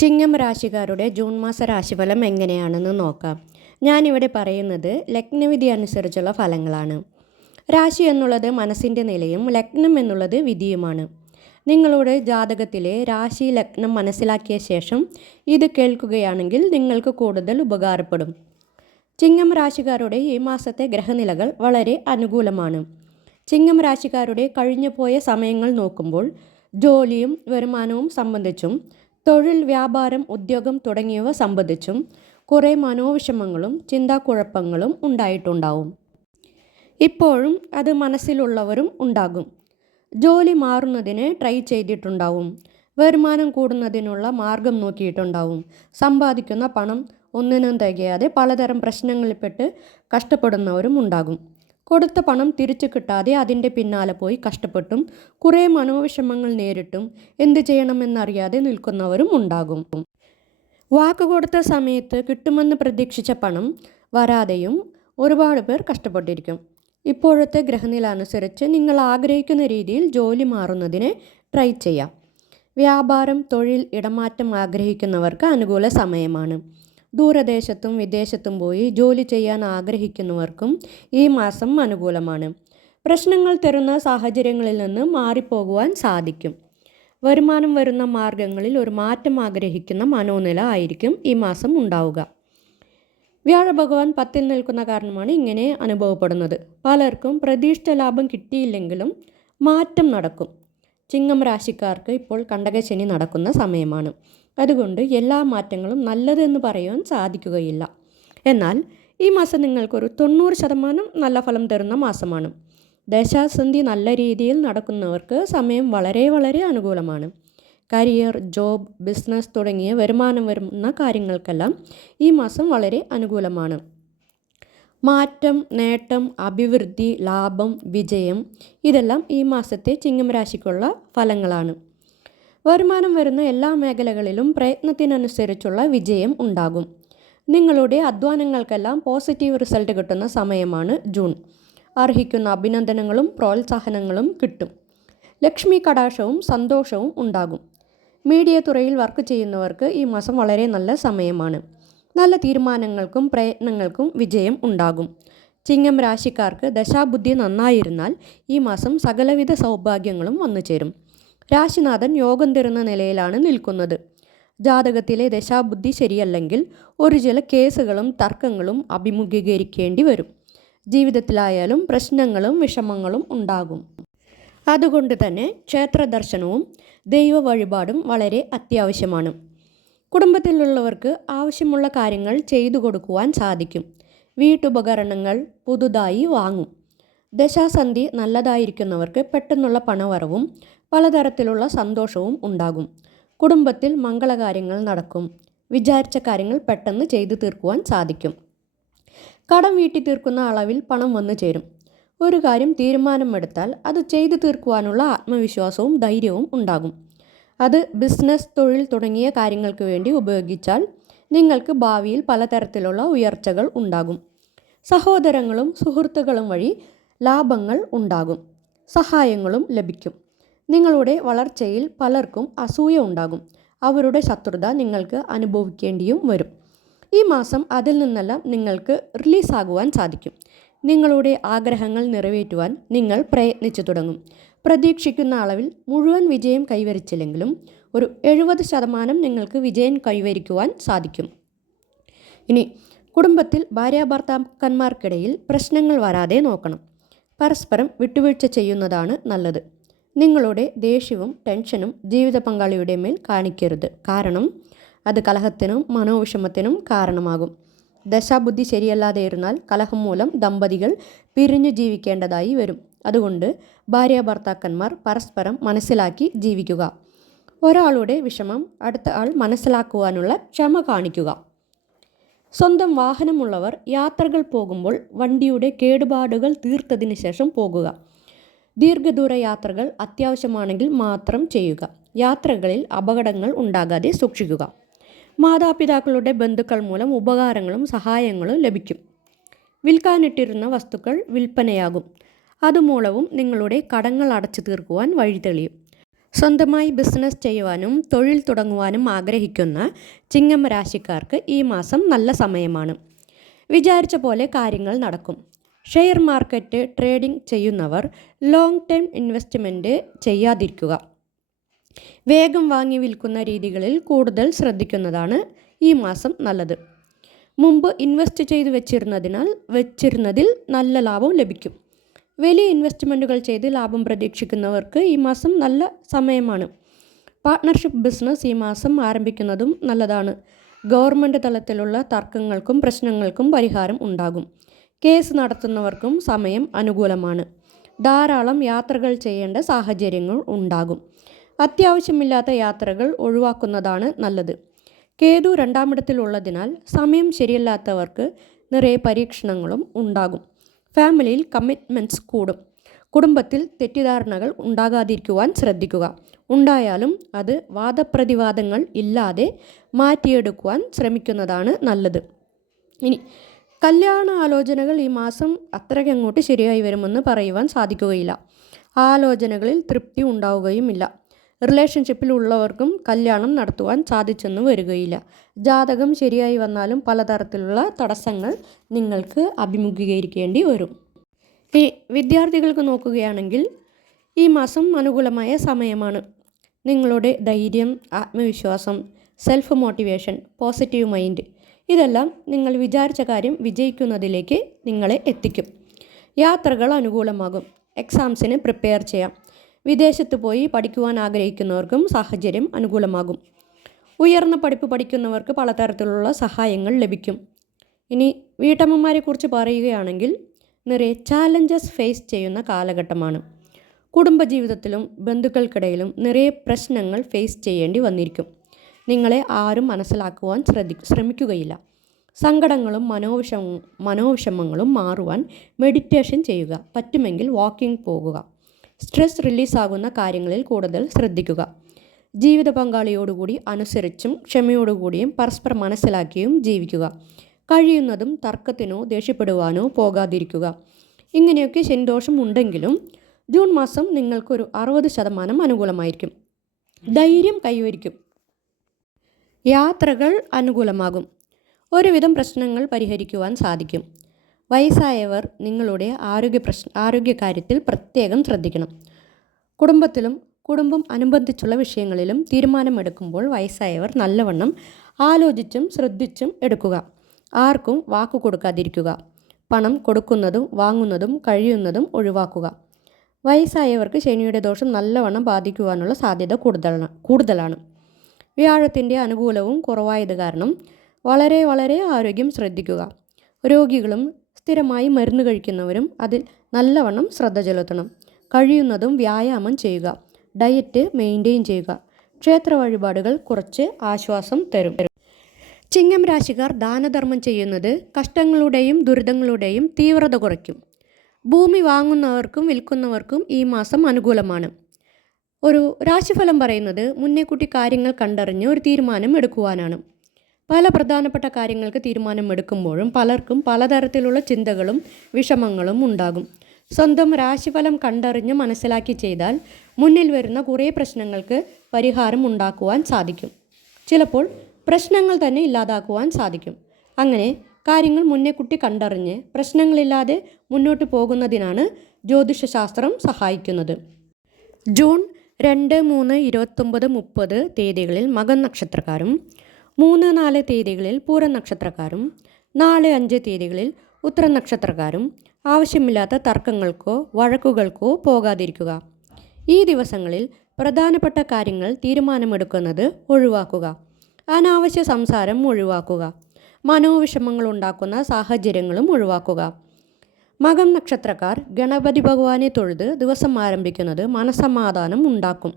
ചിങ്ങം രാശിക്കാരുടെ June മാസ രാശിഫലം എങ്ങനെയാണെന്ന് നോക്കാം. ഞാനിവിടെ പറയുന്നത് ലഗ്നവിധി അനുസരിച്ചുള്ള ഫലങ്ങളാണ്. രാശി എന്നുള്ളത് മനസ്സിൻ്റെ നിലയും ലഗ്നം എന്നുള്ളത് വിധിയുമാണ്. നിങ്ങളുടെ ജാതകത്തിലെ രാശി ലഗ്നം മനസ്സിലാക്കിയ ശേഷം ഇത് കേൾക്കുകയാണെങ്കിൽ നിങ്ങൾക്ക് കൂടുതൽ ഉപകാരപ്പെടും. ചിങ്ങം രാശിക്കാരുടെ ഈ മാസത്തെ ഗ്രഹനിലകൾ വളരെ അനുകൂലമാണ്. ചിങ്ങം രാശിക്കാരുടെ കഴിഞ്ഞുപോയ സമയങ്ങൾ നോക്കുമ്പോൾ ജോലിയും വരുമാനവും സംബന്ധിച്ചും തൊഴിൽ, വ്യാപാരം, ഉദ്യോഗം തുടങ്ങിയവ സംബന്ധിച്ചും കുറേ മനോവിഷമങ്ങളും ചിന്താക്കുഴപ്പങ്ങളും ഉണ്ടായിട്ടുണ്ടാവും. ഇപ്പോഴും അത് മനസ്സിലുള്ളവരും ഉണ്ടാകും. ജോലി മാറുന്നതിന് ട്രൈ ചെയ്തിട്ടുണ്ടാവും. വരുമാനം കൂടുന്നതിനുള്ള മാർഗം നോക്കിയിട്ടുണ്ടാവും. സമ്പാദിക്കുന്ന പണം ഒന്നിനും തികയാതെ പലതരം പ്രശ്നങ്ങളിൽപ്പെട്ട് കഷ്ടപ്പെടുന്നവരും ഉണ്ടാകും. കൊടുത്ത പണം തിരിച്ചു കിട്ടാതെ അതിൻ്റെ പിന്നാലെ പോയി കഷ്ടപ്പെട്ടും കുറേ മനോവിഷമങ്ങൾ നേരിട്ടും എന്ത് ചെയ്യണമെന്നറിയാതെ നിൽക്കുന്നവരും ഉണ്ടാകും. വാക്ക് കൊടുത്ത സമയത്ത് കിട്ടുമെന്ന് പ്രതീക്ഷിച്ച പണം വരാതെയും ഒരുപാട് പേർ കഷ്ടപ്പെട്ടിരിക്കും. ഇപ്പോഴത്തെ ഗ്രഹനില അനുസരിച്ച് നിങ്ങൾ ആഗ്രഹിക്കുന്ന രീതിയിൽ ജോലി മാറുന്നതിന് ട്രൈ ചെയ്യാം. വ്യാപാരം, തൊഴിൽ, ഇടമാറ്റം ആഗ്രഹിക്കുന്നവർക്ക് അനുകൂല സമയമാണ്. ദൂരദേശത്തും വിദേശത്തും പോയി ജോലി ചെയ്യാൻ ആഗ്രഹിക്കുന്നവർക്കും ഈ മാസം അനുകൂലമാണ്. പ്രശ്നങ്ങൾ തരുന്ന സാഹചര്യങ്ങളിൽ നിന്ന് മാറിപ്പോകുവാൻ സാധിക്കും. വരുമാനം വരുന്ന മാർഗങ്ങളിൽ ഒരു മാറ്റം ആഗ്രഹിക്കുന്ന മനോനില ആയിരിക്കും ഈ മാസം ഉണ്ടാവുക. വ്യാഴഭഗവാൻ 10ൽ നിൽക്കുന്ന കാരണമാണ് ഇങ്ങനെ അനുഭവപ്പെടുന്നത്. പലർക്കും പ്രതീക്ഷിച്ച ലാഭം കിട്ടിയില്ലെങ്കിലും മാറ്റം നടക്കും. ചിങ്ങം രാശിക്കാർക്ക് ഇപ്പോൾ കണ്ടകശനി നടക്കുന്ന സമയമാണ്. അതുകൊണ്ട് എല്ലാ മാറ്റങ്ങളും നല്ലതെന്ന് പറയുവാൻ സാധിക്കുകയില്ല. എന്നാൽ ഈ മാസം നിങ്ങൾക്കൊരു 90% നല്ല ഫലം തരുന്ന മാസമാണ്. ദശാസന്ധി നല്ല രീതിയിൽ നടക്കുന്നവർക്ക് സമയം വളരെ വളരെ അനുകൂലമാണ്. കരിയർ, ജോബ്, ബിസിനസ് തുടങ്ങിയ വരുമാനം വരുന്ന കാര്യങ്ങൾക്കെല്ലാം ഈ മാസം വളരെ അനുകൂലമാണ്. മാറ്റം, നേട്ടം, അഭിവൃദ്ധി, ലാഭം, വിജയം ഇതെല്ലാം ഈ മാസത്തെ ചിങ്ങം രാശിക്കുള്ള ഫലങ്ങളാണ്. വരുമാനം വരുന്ന എല്ലാ മേഖലകളിലും പ്രയത്നത്തിനനുസരിച്ചുള്ള വിജയം ഉണ്ടാകും. നിങ്ങളുടെ അധ്വാനങ്ങൾക്കെല്ലാം പോസിറ്റീവ് റിസൾട്ട് കിട്ടുന്ന സമയമാണ് ജൂൺ. അർഹിക്കുന്ന അഭിനന്ദനങ്ങളും പ്രോത്സാഹനങ്ങളും കിട്ടും. ലക്ഷ്മി കടാക്ഷവും സന്തോഷവും ഉണ്ടാകും. മീഡിയ തുറയിൽ വർക്ക് ചെയ്യുന്നവർക്ക് ഈ മാസം വളരെ നല്ല സമയമാണ്. നല്ല തീരുമാനങ്ങൾക്കും പ്രയത്നങ്ങൾക്കും വിജയം ഉണ്ടാകും. ചിങ്ങം രാശിക്കാർക്ക് ദശാബുദ്ധി നന്നായിരുന്നാൽ ഈ മാസം സകലവിധ സൗഭാഗ്യങ്ങളും വന്നു ചേരും. രാശിനാഥൻ യോഗം തരുന്ന നിലയിലാണ് നിൽക്കുന്നത്. ജാതകത്തിലെ ദശാബുദ്ധി ശരിയല്ലെങ്കിൽ ഒരു ചില കേസുകളും തർക്കങ്ങളും അഭിമുഖീകരിക്കേണ്ടി വരും. ജീവിതത്തിലായാലും പ്രശ്നങ്ങളും വിഷമങ്ങളും ഉണ്ടാകും. അതുകൊണ്ട് തന്നെ ക്ഷേത്ര ദർശനവും ദൈവ വഴിപാടും വളരെ അത്യാവശ്യമാണ്. കുടുംബത്തിലുള്ളവർക്ക് ആവശ്യമുള്ള കാര്യങ്ങൾ ചെയ്തു കൊടുക്കുവാൻ സാധിക്കും. വീട്ടുപകരണങ്ങൾ പുതുതായി വാങ്ങും. ദശാസന്ധി നല്ലതായിരിക്കുന്നവർക്ക് പെട്ടെന്നുള്ള പണവരവും പലതരത്തിലുള്ള സന്തോഷവും ഉണ്ടാകും. കുടുംബത്തിൽ മംഗളകാര്യങ്ങൾ നടക്കും. വിചാരിച്ച കാര്യങ്ങൾ പെട്ടെന്ന് ചെയ്തു തീർക്കുവാൻ സാധിക്കും. കടം വീട്ടി തീർക്കുന്ന അളവിൽ പണം വന്നു ചേരും. ഒരു കാര്യം തീരുമാനമെടുത്താൽ അത് ചെയ്തു തീർക്കുവാനുള്ള ആത്മവിശ്വാസവും ധൈര്യവും ഉണ്ടാകും. അത് ബിസിനസ്, തൊഴിൽ തുടങ്ങിയ കാര്യങ്ങൾക്ക് വേണ്ടി ഉപയോഗിച്ചാൽ നിങ്ങൾക്ക് ഭാവിയിൽ പലതരത്തിലുള്ള ഉയർച്ചകൾ ഉണ്ടാകും. സഹോദരങ്ങളും സുഹൃത്തുക്കളും വഴി ലാഭങ്ങൾ ഉണ്ടാകും. സഹായങ്ങളും ലഭിക്കും. നിങ്ങളുടെ വളർച്ചയിൽ പലർക്കും അസൂയ ഉണ്ടാകും. അവരുടെ ശത്രുത നിങ്ങൾക്ക് അനുഭവിക്കേണ്ടിയും വരും. ഈ മാസം അതിൽ നിന്നെല്ലാം നിങ്ങൾക്ക് റിലീസാകുവാൻ സാധിക്കും. നിങ്ങളുടെ ആഗ്രഹങ്ങൾ നിറവേറ്റുവാൻ നിങ്ങൾ പ്രയത്നിച്ചു തുടങ്ങും. പ്രതീക്ഷിക്കുന്ന അളവിൽ മുഴുവൻ വിജയം കൈവരിച്ചില്ലെങ്കിലും ഒരു 70% നിങ്ങൾക്ക് വിജയം കൈവരിക്കുവാൻ സാധിക്കും. ഇനി കുടുംബത്തിൽ ഭാര്യാഭർത്താക്കന്മാർക്കിടയിൽ പ്രശ്നങ്ങൾ വരാതെ നോക്കണം. പരസ്പരം വിട്ടുവീഴ്ച ചെയ്യുന്നതാണ് നല്ലത്. നിങ്ങളുടെ ദേഷ്യവും ടെൻഷനും ജീവിത പങ്കാളിയുടെ മേൽ കാണിക്കരുത്. കാരണം അത് കലഹത്തിനും മനോവിഷമത്തിനും കാരണമാകും. ദശാബുദ്ധി ശരിയല്ലാതെ ഇരുന്നാൽ കലഹം മൂലം ദമ്പതികൾ പിരിഞ്ഞു ജീവിക്കേണ്ടതായി വരും. അതുകൊണ്ട് ഭാര്യാഭർത്താക്കന്മാർ പരസ്പരം മനസ്സിലാക്കി ജീവിക്കുക. ഒരാളുടെ വിഷമം അടുത്ത ആൾ മനസ്സിലാക്കുവാനുള്ള ക്ഷമ കാണിക്കുക. സ്വന്തം വാഹനമുള്ളവർ യാത്രകൾ പോകുമ്പോൾ വണ്ടിയുടെ കേടുപാടുകൾ തീർത്തതിന് ശേഷം പോകുക. ദീർഘദൂര യാത്രകൾ അത്യാവശ്യമാണെങ്കിൽ മാത്രം ചെയ്യുക. യാത്രകളിൽ അപകടങ്ങൾ ഉണ്ടാകാതെ സൂക്ഷിക്കുക. മാതാപിതാക്കളുടെ ബന്ധുക്കൾ മൂലം ഉപകാരങ്ങളും സഹായങ്ങളും ലഭിക്കും. വിൽക്കാനിട്ടിരുന്ന വസ്തുക്കൾ വിൽപ്പനയാകും. അതുമൂലവും നിങ്ങളുടെ കടങ്ങൾ അടച്ചു തീർക്കുവാൻ വഴി തെളിയും. സ്വന്തമായി ബിസിനസ് ചെയ്യുവാനും തൊഴിൽ തുടങ്ങുവാനും ആഗ്രഹിക്കുന്ന ചിങ്ങം രാശിക്കാർക്ക് ഈ മാസം നല്ല സമയമാണ്. വിചാരിച്ച പോലെ കാര്യങ്ങൾ നടക്കും. ഷെയർ മാർക്കറ്റ് ട്രേഡിംഗ് ചെയ്യുന്നവർ ലോങ് ടേം ഇൻവെസ്റ്റ്മെൻറ്റ് ചെയ്യാതിരിക്കുക. വേഗം വാങ്ങി വിൽക്കുന്ന രീതികളിൽ കൂടുതൽ ശ്രദ്ധിക്കുന്നതാണ് ഈ മാസം നല്ലത്. മുമ്പ് ഇൻവെസ്റ്റ് ചെയ്ത് വെച്ചിരുന്നതിൽ നല്ല ലാഭം ലഭിക്കും. വലിയ ഇൻവെസ്റ്റ്മെൻറ്റുകൾ ചെയ്ത് ലാഭം പ്രതീക്ഷിക്കുന്നവർക്ക് ഈ മാസം നല്ല സമയമാണ്. പാർട്ട്ണർഷിപ്പ് ബിസിനസ് ഈ മാസം ആരംഭിക്കുന്നതും നല്ലതാണ്. ഗവൺമെൻറ് തലത്തിലുള്ള തർക്കങ്ങൾക്കും പ്രശ്നങ്ങൾക്കും പരിഹാരം ഉണ്ടാകും. കേസ് നടത്തുന്നവർക്കും സമയം അനുകൂലമാണ്. ധാരാളം യാത്രകൾ ചെയ്യേണ്ട സാഹചര്യങ്ങൾ ഉണ്ടാകും. അത്യാവശ്യമില്ലാത്ത യാത്രകൾ ഒഴിവാക്കുന്നതാണ് നല്ലത്. കേതു 2ാം ഇടത്തിലുള്ളതിനാൽ സമയം ശരിയല്ലാത്തവർക്ക് നിറയെ പരീക്ഷണങ്ങളും ഉണ്ടാകും. ഫാമിലിയിൽ കമ്മിറ്റ്മെൻറ്റ്സ് കൂടും. കുടുംബത്തിൽ തെറ്റിദ്ധാരണകൾ ഉണ്ടാകാതിരിക്കുവാൻ ശ്രദ്ധിക്കുക. ഉണ്ടായാലും അത് വാദപ്രതിവാദങ്ങൾ ഇല്ലാതെ മാറ്റിയെടുക്കുവാൻ ശ്രമിക്കുന്നതാണ് നല്ലത്. ഇനി കല്യാണ ആലോചനകൾ ഈ മാസം അത്രയ്ക്കങ്ങോട്ട് ശരിയായി വരുമെന്ന് പറയുവാൻ സാധിക്കുകയില്ല. ആലോചനകളിൽ തൃപ്തി ഉണ്ടാവുകയുമില്ല. റിലേഷൻഷിപ്പിൽ ഉള്ളവർക്കും കല്യാണം നടത്തുവാൻ സാധിച്ചെന്ന് വരികയില്ല. ജാതകം ശരിയായി വന്നാലും പലതരത്തിലുള്ള തടസ്സങ്ങൾ നിങ്ങൾക്ക് അഭിമുഖീകരിക്കേണ്ടി വരും. ഈ വിദ്യാർത്ഥികൾക്ക് നോക്കുകയാണെങ്കിൽ ഈ മാസം അനുകൂലമായ സമയമാണ്. നിങ്ങളുടെ ധൈര്യം, ആത്മവിശ്വാസം, സെൽഫ് മോട്ടിവേഷൻ, പോസിറ്റീവ് മൈൻഡ് ഇതെല്ലാം നിങ്ങൾ വിചാരിച്ച കാര്യം വിജയിക്കുന്നതിലേക്ക് നിങ്ങളെ എത്തിക്കും. യാത്രകൾ അനുകൂലമാകും. എക്സാംസിന് പ്രിപ്പയർ ചെയ്യാം. വിദേശത്ത് പോയി പഠിക്കുവാൻ ആഗ്രഹിക്കുന്നവർക്കും സാഹചര്യം അനുകൂലമാകും. ഉയർന്ന പഠിപ്പ് പഠിക്കുന്നവർക്ക് പലതരത്തിലുള്ള സഹായങ്ങൾ ലഭിക്കും. ഇനി വീട്ടമ്മമാരെക്കുറിച്ച് പറയുകയാണെങ്കിൽ നിറയെ ചാലഞ്ചസ് ഫേസ് ചെയ്യുന്ന കാലഘട്ടമാണ്. കുടുംബജീവിതത്തിലും ബന്ധുക്കൾക്കിടയിലും നിറയെ പ്രശ്നങ്ങൾ ഫേസ് ചെയ്യേണ്ടി വന്നിരിക്കും. നിങ്ങളെ ആരും മനസ്സിലാക്കുവാൻ ശ്രമിക്കുകയില്ല. സങ്കടങ്ങളും മനോവിഷമങ്ങളും മാറുവാൻ മെഡിറ്റേഷൻ ചെയ്യുക. പറ്റുമെങ്കിൽ വാക്കിംഗ് പോകുക. സ്ട്രെസ് റിലീസാകുന്ന കാര്യങ്ങളിൽ കൂടുതൽ ശ്രദ്ധിക്കുക. ജീവിത പങ്കാളിയോടുകൂടി അനുസരിച്ചും ക്ഷമയോടുകൂടിയും പരസ്പരം മനസ്സിലാക്കിയും ജീവിക്കുക. കഴിയുന്നതും തർക്കത്തിനോ ദേഷ്യപ്പെടുവാനോ പോകാതിരിക്കുക. ഇങ്ങനെയൊക്കെ ശനിദോഷം ഉണ്ടെങ്കിലും ജൂൺ മാസം നിങ്ങൾക്കൊരു 60% അനുകൂലമായിരിക്കും. ധൈര്യം കൈവരിക്കും. യാത്രകൾ അനുകൂലമാകും. ഒരുവിധം പ്രശ്നങ്ങൾ പരിഹരിക്കുവാൻ സാധിക്കും. വയസ്സായവർ നിങ്ങളുടെ ആരോഗ്യകാര്യത്തിൽ പ്രത്യേകം ശ്രദ്ധിക്കണം. കുടുംബം അനുബന്ധിച്ചുള്ള വിഷയങ്ങളിലും തീരുമാനമെടുക്കുമ്പോൾ വയസ്സായവർ നല്ലവണ്ണം ആലോചിച്ചും ശ്രദ്ധിച്ചും എടുക്കുക. ആർക്കും വാക്കു കൊടുക്കാതിരിക്കുക. പണം കൊടുക്കുന്നതും വാങ്ങുന്നതും കഴിയുന്നതും ഒഴിവാക്കുക. വയസ്സായവർക്ക് ശനിയുടെ ദോഷം നല്ലവണ്ണം ബാധിക്കുവാനുള്ള സാധ്യത കൂടുതലാണ്. വ്യാഴത്തിൻ്റെ അനുകൂലവും കുറവായത് കാരണം വളരെ ആരോഗ്യം ശ്രദ്ധിക്കുക. രോഗികളും സ്ഥിരമായി മരുന്ന് കഴിക്കുന്നവരും അതിൽ നല്ലവണ്ണം ശ്രദ്ധ ചെലുത്തണം. കഴിയുന്നതും വ്യായാമം ചെയ്യുക. ഡയറ്റ് മെയിൻറ്റെയിൻ ചെയ്യുക. ക്ഷേത്ര വഴിപാടുകൾ കുറച്ച് ആശ്വാസം തരും. ചിങ്ങം രാശിക്കാർ ദാനധർമ്മം ചെയ്യുന്നത് കഷ്ടങ്ങളുടെയും ദുരിതങ്ങളുടെയും തീവ്രത കുറയ്ക്കും. ഭൂമി വാങ്ങുന്നവർക്കും വിൽക്കുന്നവർക്കും ഈ മാസം അനുകൂലമാണ്. ഒരു രാശിഫലം പറയുന്നത് മുന്നേക്കൂട്ടി കാര്യങ്ങൾ കണ്ടറിഞ്ഞ് ഒരു തീരുമാനം എടുക്കുവാനാണ്. പല പ്രധാനപ്പെട്ട കാര്യങ്ങൾക്ക് തീരുമാനമെടുക്കുമ്പോഴും പലർക്കും പലതരത്തിലുള്ള ചിന്തകളും വിഷമങ്ങളും ഉണ്ടാകും. സ്വന്തം രാശിഫലം കണ്ടറിഞ്ഞ് മനസ്സിലാക്കി ചെയ്താൽ മുന്നിൽ വരുന്ന കുറേ പ്രശ്നങ്ങൾക്ക് പരിഹാരം ഉണ്ടാക്കുവാൻ സാധിക്കും. ചിലപ്പോൾ പ്രശ്നങ്ങൾ തന്നെ ഇല്ലാതാക്കുവാൻ സാധിക്കും. അങ്ങനെ കാര്യങ്ങൾ മുന്നേക്കൂട്ടി കണ്ടറിഞ്ഞ് പ്രശ്നങ്ങളില്ലാതെ മുന്നോട്ട് പോകുന്നതിനാണ് ജ്യോതിഷശാസ്ത്രം സഹായിക്കുന്നത്. ജൂൺ 2, 3, 29, 30 തീയതികളിൽ മകം നക്ഷത്രക്കാരും 3, 4 തീയതികളിൽ പൂരം നക്ഷത്രക്കാരും 4, 5 തീയതികളിൽ ഉത്തരം നക്ഷത്രക്കാരും ആവശ്യമില്ലാത്ത തർക്കങ്ങൾക്കോ വഴക്കുകൾക്കോ പോകാതിരിക്കുക. ഈ ദിവസങ്ങളിൽ പ്രധാനപ്പെട്ട കാര്യങ്ങൾ തീരുമാനമെടുക്കുന്നത് ഒഴിവാക്കുക. അനാവശ്യ സംസാരം ഒഴിവാക്കുക. മനോവിഷമങ്ങൾ ഉണ്ടാക്കുന്ന സാഹചര്യങ്ങളും ഒഴിവാക്കുക. മകം നക്ഷത്രക്കാർ ഗണപതി ഭഗവാനെ തൊഴുത് ദിവസം ആരംഭിക്കുന്നത് മനസ്സമാധാനം ഉണ്ടാക്കും.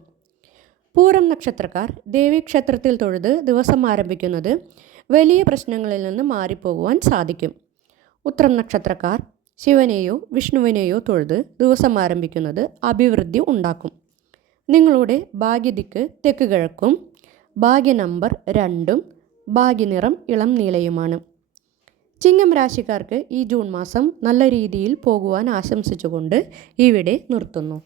പൂരം നക്ഷത്രക്കാർ ദേവീക്ഷേത്രത്തിൽ തൊഴുത് ദിവസം ആരംഭിക്കുന്നത് വലിയ പ്രശ്നങ്ങളിൽ നിന്ന് മാറിപ്പോകുവാൻ സാധിക്കും. ഉത്രം നക്ഷത്രക്കാർ ശിവനെയോ വിഷ്ണുവിനെയോ തൊഴുത് ദിവസം ആരംഭിക്കുന്നത് അഭിവൃദ്ധി ഉണ്ടാക്കും. നിങ്ങളുടെ ഭാഗ്യദിക്ക് തെക്ക് കിഴക്കും, ഭാഗ്യ നമ്പർ 2ഉം, ഭാഗ്യനിറം ഇളം നീലയുമാണ്. ചിങ്ങം രാശിക്കാർക്ക് ഈ ജൂൺ മാസം നല്ല രീതിയിൽ പോകുവാൻ ആശംസിച്ചുകൊണ്ട് ഇവിടെ നിർത്തുന്നു.